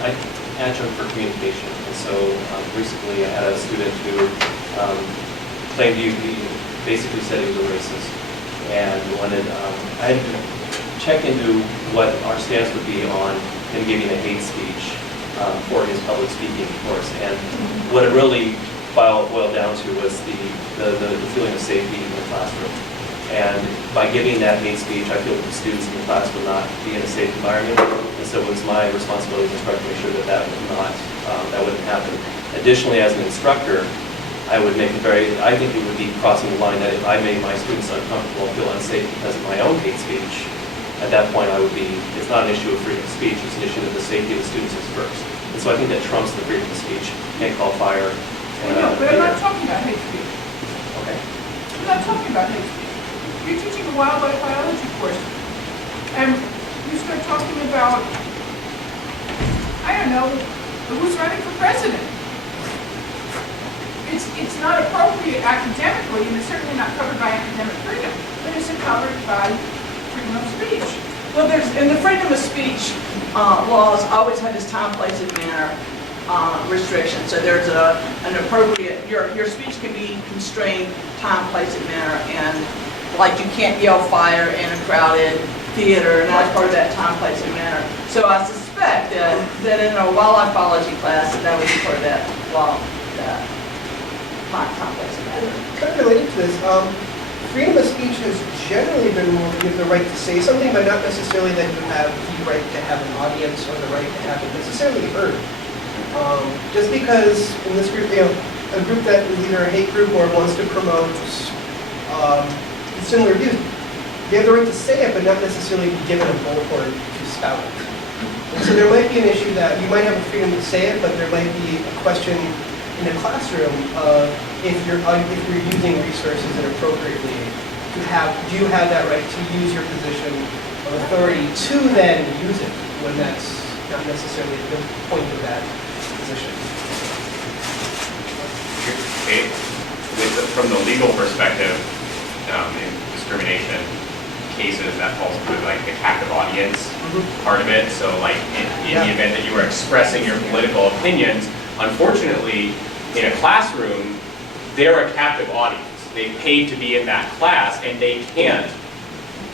adjunct for communication. And so recently I had a student who claimed he basically said he was a racist, and wanted, I had to check into what our stance would be on him giving a hate speech for his public speaking course. And what it really boiled down to was the feeling of safety in the classroom. And by giving that hate speech, I feel that the students in the class would not be in a safe environment. And so it was my responsibility as an instructor to make sure that that wouldn't happen. Additionally, as an instructor, I would make it I think it would be crossing the line that if I made my students uncomfortable and feel unsafe because of my own hate speech, at that point it's not an issue of freedom of speech, it's an issue that the safety of the students is first. And so I think that trumps the freedom of speech. Can't call fire. No, but I'm not talking about hate speech. Okay. I'm not talking about hate speech. You're teaching a wildlife biology course, and you start talking about, I don't know, who's running for president. It's not appropriate academically, and it's certainly not covered by academic freedom, but it's covered by freedom of speech. Well, in the freedom of speech laws always have this time, place, and manner restriction. So there's an appropriate, your speech can be constrained time, place, and manner, and like you can't yell fire in a crowded theater, and that's part of that time, place, and manner. So I suspect that in a wildlife biology class, that would be part of that law, that time, place, and manner. Kind of related to this, freedom of speech has generally been ruled to give the right to say something, but not necessarily that you have the right to have an audience or the right to have it necessarily heard. Just because in this group, a group that is either a hate group or wants to promote similar views, they have the right to say it, but not necessarily be given a bullhorn to spout it. And so there might be an issue that you might have a freedom to say it, but there might be a question in the classroom of if you're using resources inappropriately, do you have that right to use your position of authority to then use it when that's not necessarily the point of that position? From the legal perspective, in discrimination cases, that falls under like the captive audience part of it. So like in the event that you were expressing your political opinions, unfortunately, in a classroom, they're a captive audience. They paid to be in that class, and they can't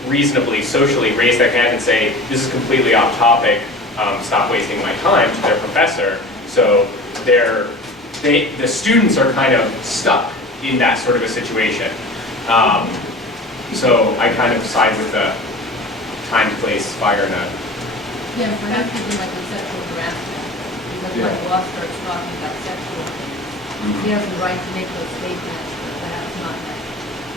reasonably, socially raise their hand and say, this is completely off topic, stop wasting my time, to their professor. So the students are kind of stuck in that sort of a situation. So I kind of side with the time, place, fire, and Yeah, perhaps even like with sexual harassment, because when the law starts talking about sexual things, he has the right to make those statements, but perhaps not in that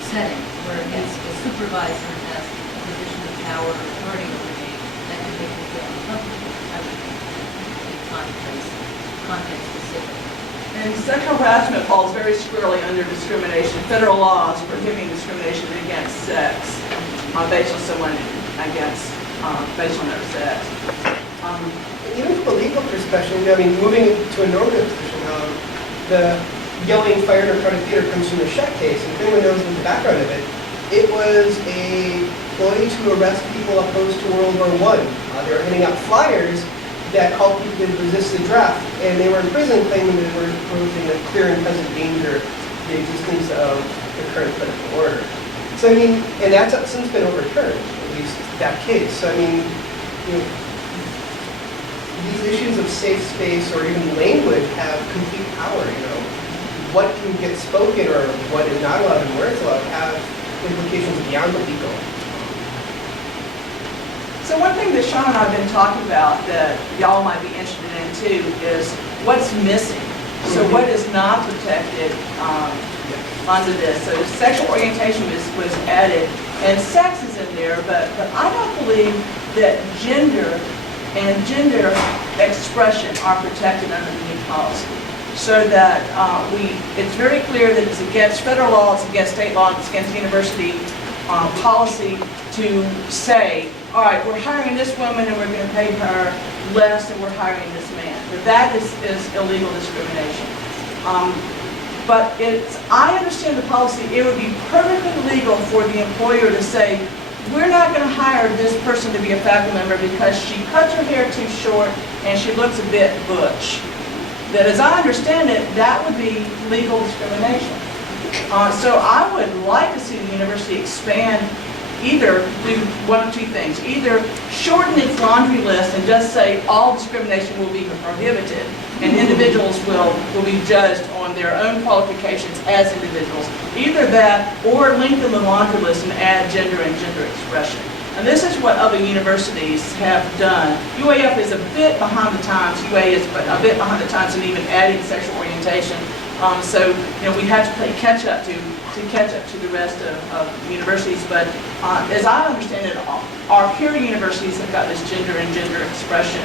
setting, where his supervisor has a position of power or authority over me that can make me feel uncomfortable. I would think context specific. And sexual harassment falls very squarely under discrimination. Federal laws prohibiting discrimination against sex based on someone based on their sex. Even from a legal perspective, I mean, moving to a normative position, the yelling fire in a crowded theater comes from the Scheck case, and if anyone knows the background of it, it was a ploy to arrest people opposed to World War I. They were handing out flyers that called people to resist the draft, and they were in prison claiming they were posing a clear and present danger to the existence of the current political order. So I mean, and that's since been overturned, at least that case. So I mean, these issues of safe space or even language have complete power. What can get spoken or what is not allowed and where it's allowed have implications beyond the legal. So one thing that Sean and I have been talking about that y'all might be interested in too is what's missing. So what is not protected under this? So sexual orientation was added, and sex is in there, but I don't believe that gender and gender expression are protected under the new policy. So that it's very clear that it's against federal law, it's against state law, it's against university policy to say, all right, we're hiring this woman and we're going to pay her less than we're hiring this man. That is illegal discrimination. But I understand the policy, it would be perfectly legal for the employer to say, we're not going to hire this person to be a faculty member because she cuts her hair too short and she looks a bit butch. That, as I understand it, that would be legal discrimination. So I would like to see the university expand, either do one of two things. Either shorten its laundry list and just say all discrimination will be prohibited, and individuals will be judged on their own qualifications as individuals. Either that, or lengthen the laundry list and add gender and gender expression. And this is what other universities have done. UAF is a bit behind the times. UA is a bit behind the times in even adding sexual orientation. So, we have to play catch up to the rest of universities. But as I understand it, our peer universities have got this gender and gender expression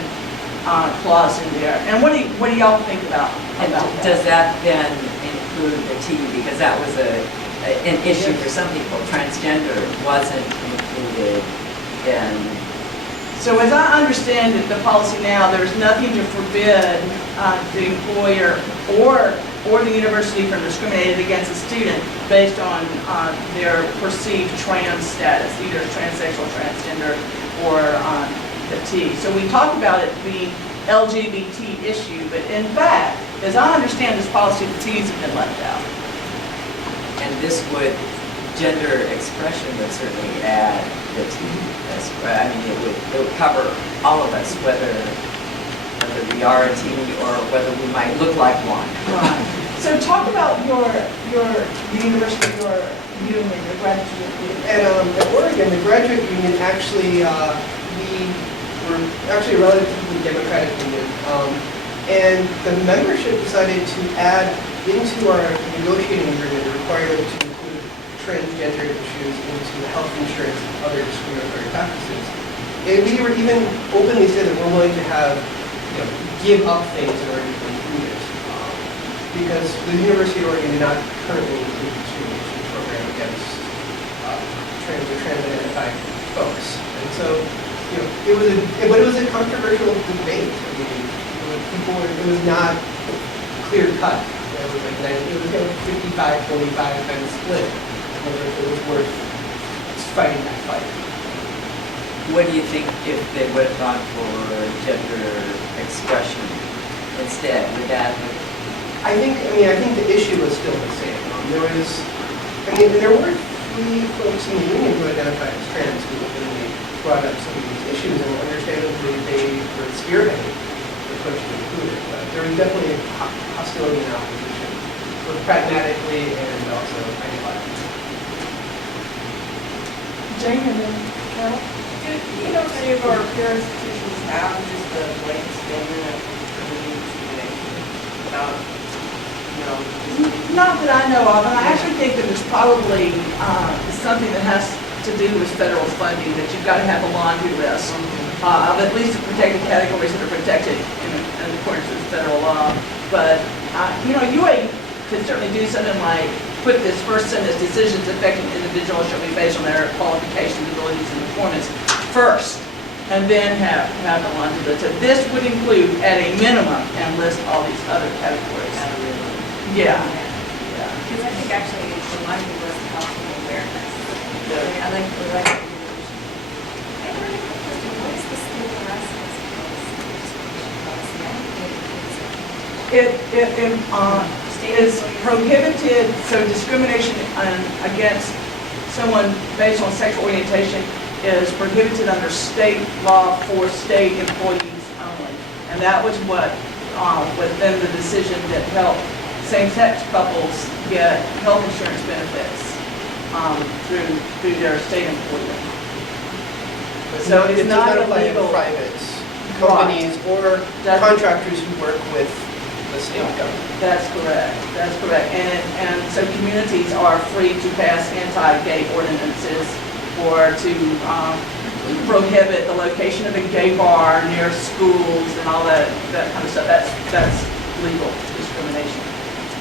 clause in there. And what do y'all think about And that? does that then include the T? Because that was an issue for some people. Transgender wasn't included in. So as I understand it, the policy now, there's nothing to forbid the employer or the university from discriminating against a student based on their perceived trans status, either transsexual, transgender, or the T. So we talk about it being LGBT issue, but in fact, as I understand this policy, the T's have been left out. And this would, gender expression would certainly add the T. I mean, it would cover all of us, whether we are a T or whether we might look like one. Right. So talk about your university, your union, your graduate union. And at Oregon, the graduate union actually, we were actually a relatively democratic union. And the membership decided to add into our negotiating agreement a requirement to include transgender issues into health insurance and other discriminatory practices. And we were even openly said that we're willing to have, give up things in order to include it. Because the University of Oregon did not currently include a discrimination program against trans or trans-identified folks. And so, but it was a controversial debate. I mean, it was not clear cut. It was like 55-45 kind of split. Whether it was worth fighting that fight. What do you think if they would have gone for gender expression instead? Would that have? I think the issue was still the same. There were 3 folks in the union who identified as trans who openly brought up some of these issues, and understandably they were spearheading the push to include it. But there was definitely hostility and opposition, both pragmatically and also ideologically. Jane and then Carol? Any of our peer institutions have just a blanket statement of prohibiting discrimination without, Not that I know of, and I actually think that there's probably something that has to do with federal funding, that you've got to have a laundry list of at least the protected categories that are protected in accordance with federal law. But, UA could certainly do something like put this first sentence, decisions affecting individuals shall be based on their qualifications, abilities, and performance first, and then have the laundry list. So this would include, at a minimum, and list all these other categories. Yeah. Because I think actually the laundry list helps with awareness. I like the I have a really quick question. What is the state harassment discrimination policy? It is prohibited, so discrimination against someone based on sexual orientation is prohibited under state law for state employees only. And that was what, within the decision that helped same-sex couples get health insurance benefits through their state employment. So it it's does not not apply to illegal. private companies or That's- contractors who work with the state government. That's correct, that's correct. And so communities are free to pass anti-gay ordinances or to prohibit the location of a gay bar near schools and all that kind of stuff. That's legal discrimination.